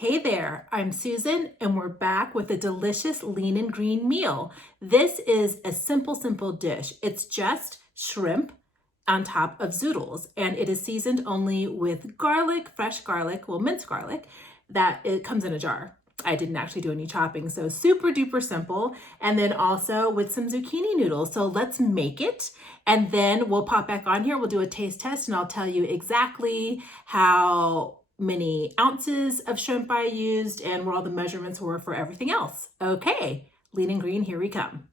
Hey there, I'm Susan, and we're back with a delicious lean and green meal. This is a simple dish. It's just shrimp on top of zoodles, and it is seasoned only with garlic, fresh garlic, well, minced garlic, that it comes in a jar. I didn't actually do any chopping, so super duper simple. And then also with some zucchini noodles. So let's make it, and then we'll pop back on here. We'll do a taste test, and I'll tell you exactly how many ounces of shrimp I used and where all the measurements were for everything else. Okay, lean and green, here we come.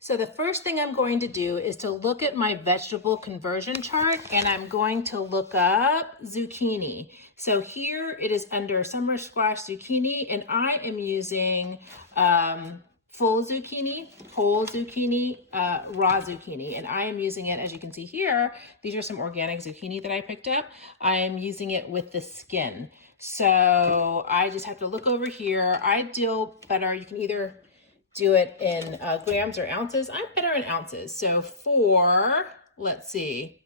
So the first thing I'm going to do is to look at my vegetable conversion chart, and I'm going to look up zucchini. So here it is under summer squash zucchini, and I am using full zucchini, whole zucchini, raw zucchini. And I am using it, as you can see here, these are some organic zucchini that I picked up. I am using it with the skin. So I just have to look over here. I deal better, you can either do it in grams or ounces. I'm better in ounces. So for, let's see,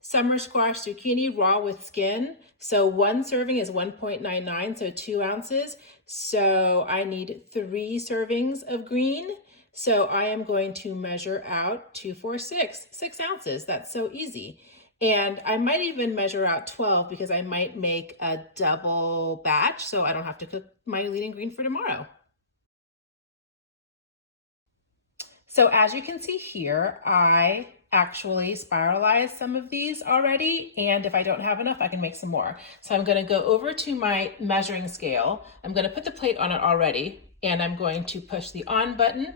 summer squash zucchini raw with skin. So one serving is 1.99, so 2 ounces. So I need 3 servings of green. So I am going to measure out 2, 4, 6 ounces. That's so easy. And I might even measure out 12 because I might make a double batch so I don't have to cook my lean and green for tomorrow. So as you can see here, I actually spiralized some of these already, and if I don't have enough, I can make some more. So I'm gonna go over to my measuring scale. I'm gonna put the plate on it already, and I'm going to push the on button,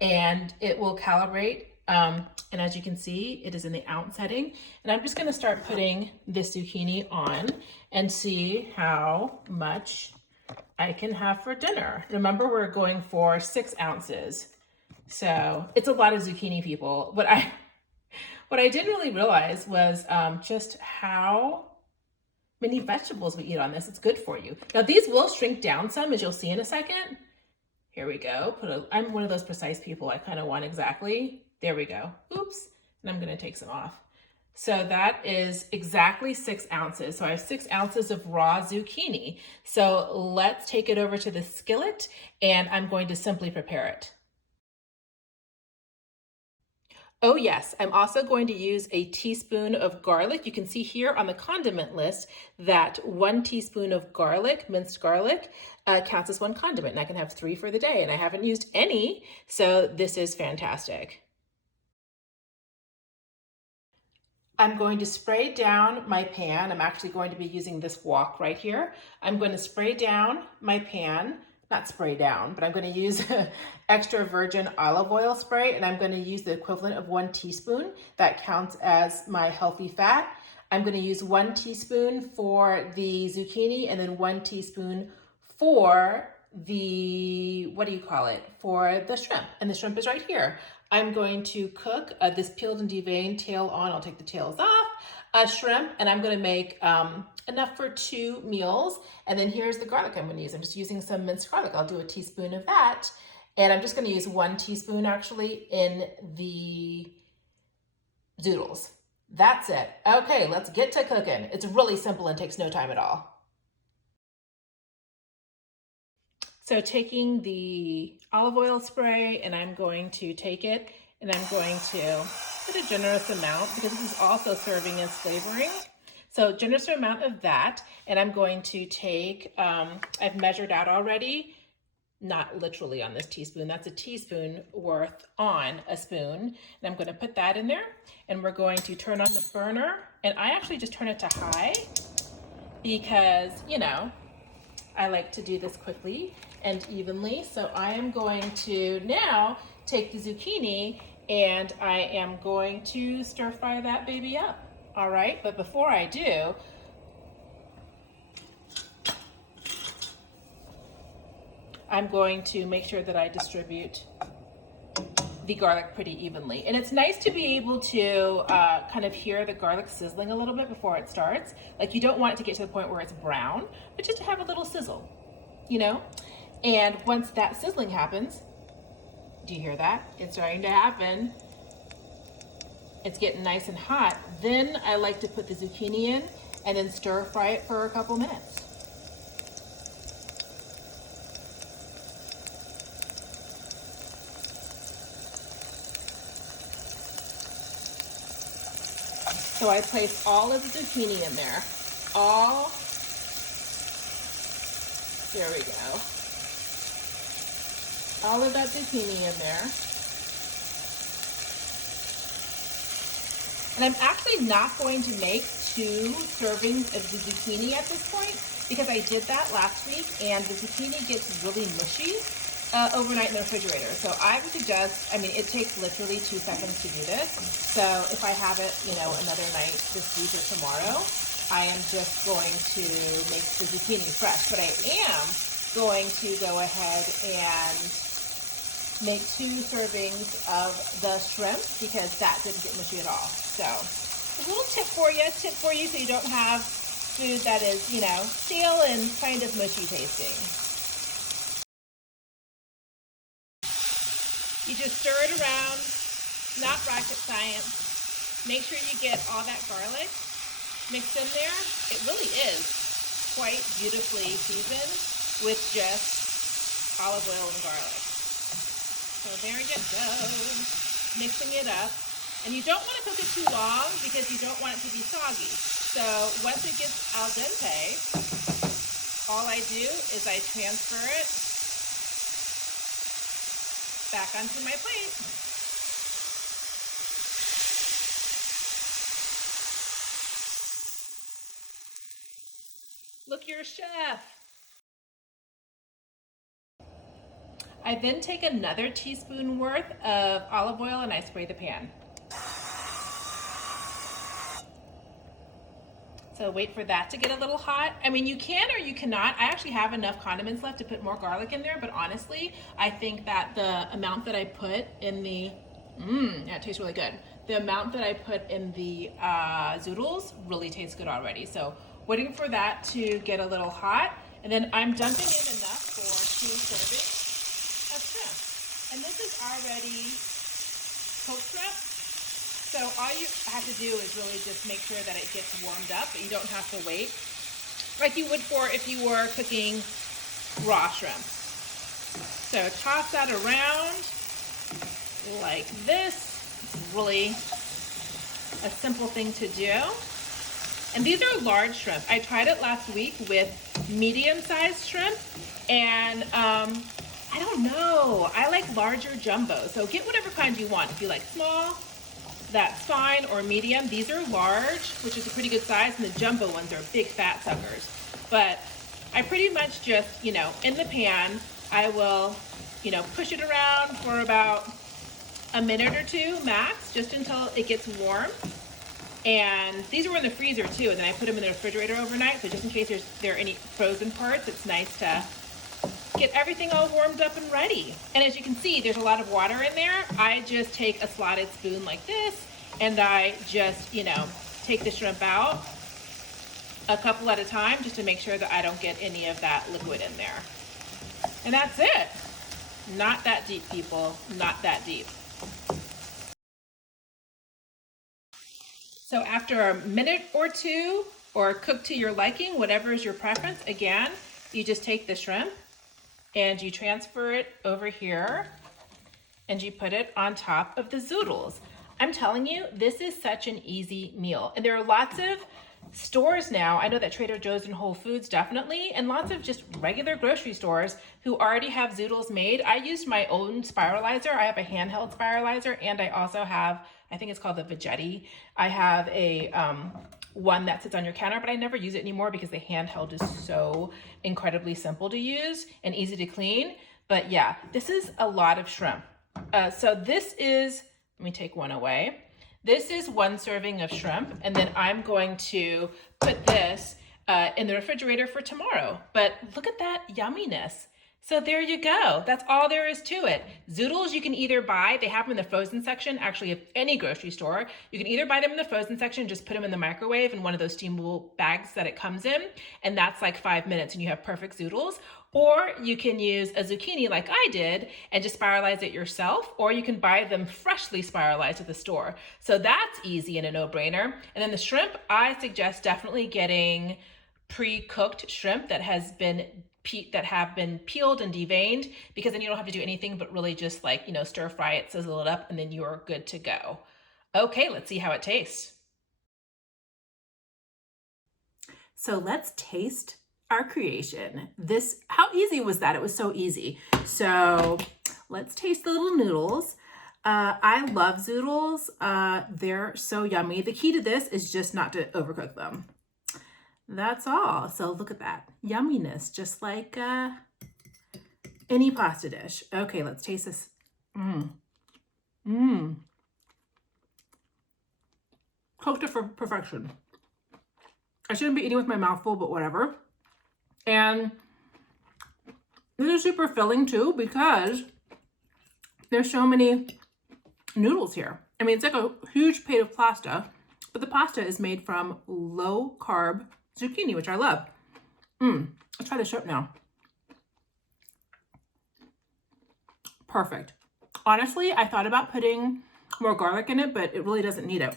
and it will calibrate. And as you can see, it is in the ounce setting. And I'm just gonna start putting this zucchini on and see how much I can have for dinner. Remember, we're going for 6 ounces. So it's a lot of zucchini, people. What I didn't really realize was just how many vegetables we eat on this. It's good for you. Now these will shrink down some, as you'll see in a second. Here we go. I'm one of those precise people. I kind of want exactly. There we go. Oops. And I'm going to take some off. So that is exactly 6 ounces. So I have 6 ounces of raw zucchini. So let's take it over to the skillet, and I'm going to simply prepare it. Oh yes, I'm also going to use a teaspoon of garlic. You can see here on the condiment list that 1 teaspoon of garlic, minced garlic, counts as 1 condiment, and I can have 3 for the day, and I haven't used any, so this is fantastic. I'm going to spray down my pan. I'm actually going to be using this wok right here. I'm going to spray down my pan. Not spray down, but I'm going to use extra virgin olive oil spray, and I'm going to use the equivalent of 1 teaspoon. That counts as my healthy fat. I'm going to use 1 teaspoon for the zucchini, and then 1 teaspoon for the, what do you call it, for the shrimp. And the shrimp is right here. I'm going to cook this peeled and deveined tail on. I'll take the tails off. Shrimp, and I'm going to make enough for 2 meals. And then here's the garlic I'm going to use. I'm just using some minced garlic. I'll do a teaspoon of that. And I'm just going to use 1 teaspoon actually in the zoodles. That's it. Okay, let's get to cooking. It's really simple and takes no time at all. So taking the olive oil spray, and I'm going to take it and I'm going to put a generous amount because this is also serving as flavoring. So generous amount of that, and I'm going to take, I've measured out already, not literally on this teaspoon, that's a teaspoon worth on a spoon. And I'm gonna put that in there, and we're going to turn on the burner, and I actually just turn it to high because, you know, I like to do this quickly and evenly. So I am going to now take the zucchini and I am going to stir fry that baby up. All right, but before I do, I'm going to make sure that I distribute the garlic pretty evenly. And it's nice to be able to kind of hear the garlic sizzling a little bit before it starts. Like, you don't want it to get to the point where it's brown, but just to have a little sizzle, you know? And once that sizzling happens, do you hear that? It's starting to happen. It's getting nice and hot. Then I like to put the zucchini in, and then stir fry it for a couple minutes. So I placed all of the zucchini in there. There we go. All of that zucchini in there. And I'm actually not going to make 2 servings of the zucchini at this point because I did that last week and the zucchini gets really mushy overnight in the refrigerator. So I would suggest, I mean, it takes literally 2 seconds to do this. So if I have it, you know, another night this week or tomorrow, I am just going to make the zucchini fresh. But I am going to go ahead and make 2 servings of the shrimp because that didn't get mushy at all. So a little tip for you so you don't have food that is, you know, stale and kind of mushy tasting. You just stir it around, not rocket science. Make sure you get all that garlic mixed in there. It really is quite beautifully seasoned with just olive oil and garlic. So there you go, mixing it up. And you don't want to cook it too long because you don't want it to be soggy. So once it gets al dente, all I do is I transfer it back onto my plate. Look, you're a chef. I then take another teaspoon worth of olive oil and I spray the pan. So wait for that to get a little hot. I mean, you can or you cannot. I actually have enough condiments left to put more garlic in there, but honestly, I think that the amount that I put in the, that tastes really good. The amount that I put in the Zoodles really tastes good already. So waiting for that to get a little hot, and then I'm dumping in enough for 2 servings of shrimp. And this is already cooked shrimp. So all you have to do is really just make sure that it gets warmed up, but you don't have to wait like you would for if you were cooking raw shrimp. So toss that around like this. It's really a simple thing to do. And these are large shrimp. I tried it last week with medium-sized shrimp, and I don't know. I like larger jumbo. So get whatever kind you want. If you like small, that's fine, or medium. These are large, which is a pretty good size, and the jumbo ones are big fat suckers. But I pretty much just, you know, in the pan, I will, you know, push it around for about a minute or 2 max, just until it gets warm. And these were in the freezer too, and then I put them in the refrigerator overnight, so just in case there are any frozen parts, it's nice to get everything all warmed up and ready. And as you can see, there's a lot of water in there. I just take a slotted spoon like this, and I just, you know, take the shrimp out a couple at a time just to make sure that I don't get any of that liquid in there. And that's it. Not that deep, people, not that deep. So after a minute or 2, or cook to your liking, whatever is your preference, again, you just take the shrimp and you transfer it over here and you put it on top of the Zoodles. I'm telling you, this is such an easy meal. And there are lots of stores now, I know that Trader Joe's and Whole Foods definitely, and lots of just regular grocery stores who already have Zoodles made. I used my own spiralizer. I have a handheld spiralizer, and I also have, I think it's called the Licketty. I have a one that sits on your counter, but I never use it anymore because the handheld is so incredibly simple to use and easy to clean. But yeah, this is a lot of shrimp. So this is, let me take one away. This is 1 serving of shrimp, and then I'm going to put this in the refrigerator for tomorrow. But look at that yumminess. So there you go. That's all there is to it. Zoodles you can either buy, they have them in the frozen section, actually at any grocery store. You can either buy them in the frozen section, just put them in the microwave in one of those steamable bags that it comes in, and that's like 5 minutes and you have perfect Zoodles. Or you can use a zucchini like I did and just spiralize it yourself, or you can buy them freshly spiralized at the store. So that's easy and a no-brainer. And then the shrimp, I suggest definitely getting pre-cooked shrimp that have been peeled and deveined, because then you don't have to do anything but really just like, stir fry it, sizzle it up, and then you're good to go. Okay, let's see how it tastes. So let's taste our creation. How easy was that? It was so easy. So let's taste the little noodles. I love Zoodles. They're so yummy. The key to this is just not to overcook them. That's all. So look at that yumminess, just like any pasta dish. Okay, let's taste this. Cooked to perfection. I shouldn't be eating with my mouth full, but whatever. And this is super filling too, because there's so many noodles here. I mean, it's like a huge plate of pasta, but the pasta is made from low carb zucchini, which I love. Let's try the shrimp now. Perfect. Honestly, I thought about putting more garlic in it, but it really doesn't need it.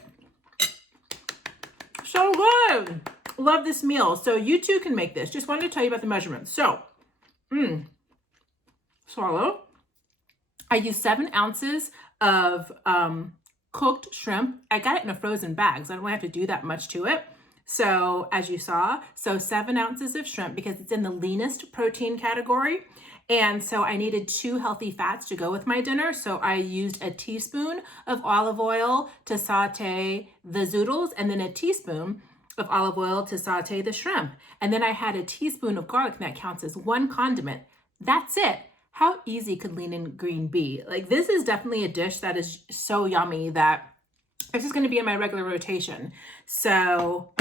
So good. Love this meal. So you too can make this. Just wanted to tell you about the measurements. So, swallow. I used 7 ounces of cooked shrimp. I got it in a frozen bag, so I don't really have to do that much to it. So as you saw, 7 ounces of shrimp, because it's in the leanest protein category. And so I needed 2 healthy fats to go with my dinner. So I used a teaspoon of olive oil to saute the Zoodles, and then a teaspoon of olive oil to saute the shrimp. And then I had a teaspoon of garlic, and that counts as 1 condiment. That's it. How easy could lean and green be? Like, this is definitely a dish that is so yummy that it's just gonna be in my regular rotation. So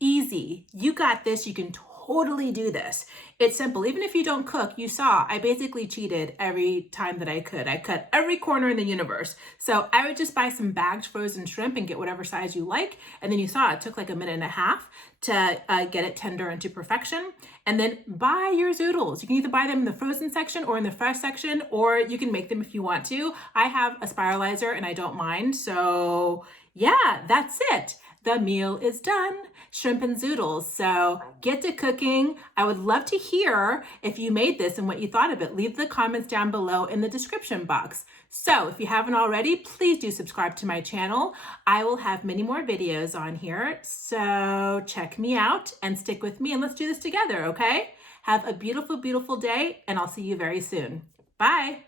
easy. You got this. You can totally do this. It's simple. Even if you don't cook, you saw I basically cheated every time that I could. I cut every corner in the universe. So I would just buy some bagged frozen shrimp and get whatever size you like. And then you saw it took like a minute and a half to get it tender and to perfection. And then buy your Zoodles. You can either buy them in the frozen section or in the fresh section, or you can make them if you want to. I have a spiralizer and I don't mind. So yeah, that's it. The meal is done. Shrimp and Zoodles. So get to cooking. I would love to hear if you made this and what you thought of it. Leave the comments down below in the description box. So if you haven't already, please do subscribe to my channel. I will have many more videos on here. So check me out and stick with me, and let's do this together, okay? Have a beautiful, beautiful day, and I'll see you very soon. Bye.